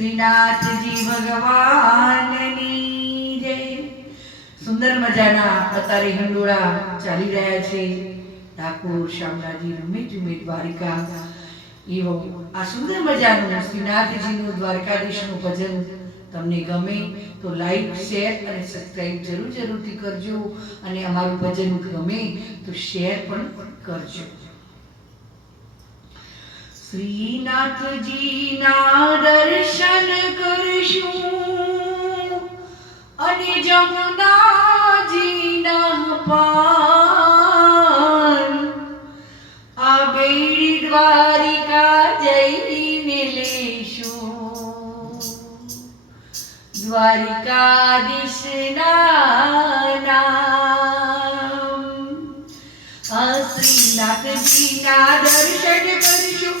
શ્રીનાથજી ભગવાનની જય. સુંદર મજાના અતારી હંડોળા ચાલી રહ્યા છે. ઠાકોર, શામળાજી રમે જુમે દ્વારિકા એવો આ સુંદર મજાનું શ્રીનાથજીનું દ્વારકાધીશનું ભજન તમને ગમે તો લાઈક શેર અને સબસ્ક્રાઈબ જરૂર જરૂરથી કરજો. અને અમારું ભજન ગમે તો શેર પણ કરજો. શ્રીનાથજીના દર્શન કરશું અને જમુનાજીના પાન આ બેડી દ્વારિકા જઈને લેશું દ્વારિકાધીશના નામ શ્રીનાથજીના દર્શન કરશું.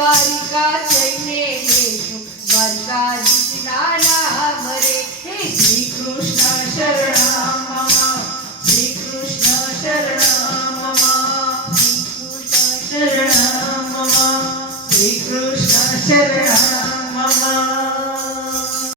द्वारिका चैने येशु द्वारिका नाम रे हे श्रीकृष्ण शरणं मम श्रीकृष्ण शरणं मम श्रीकृष्ण शरणं मम श्रीकृष्ण शरणं मम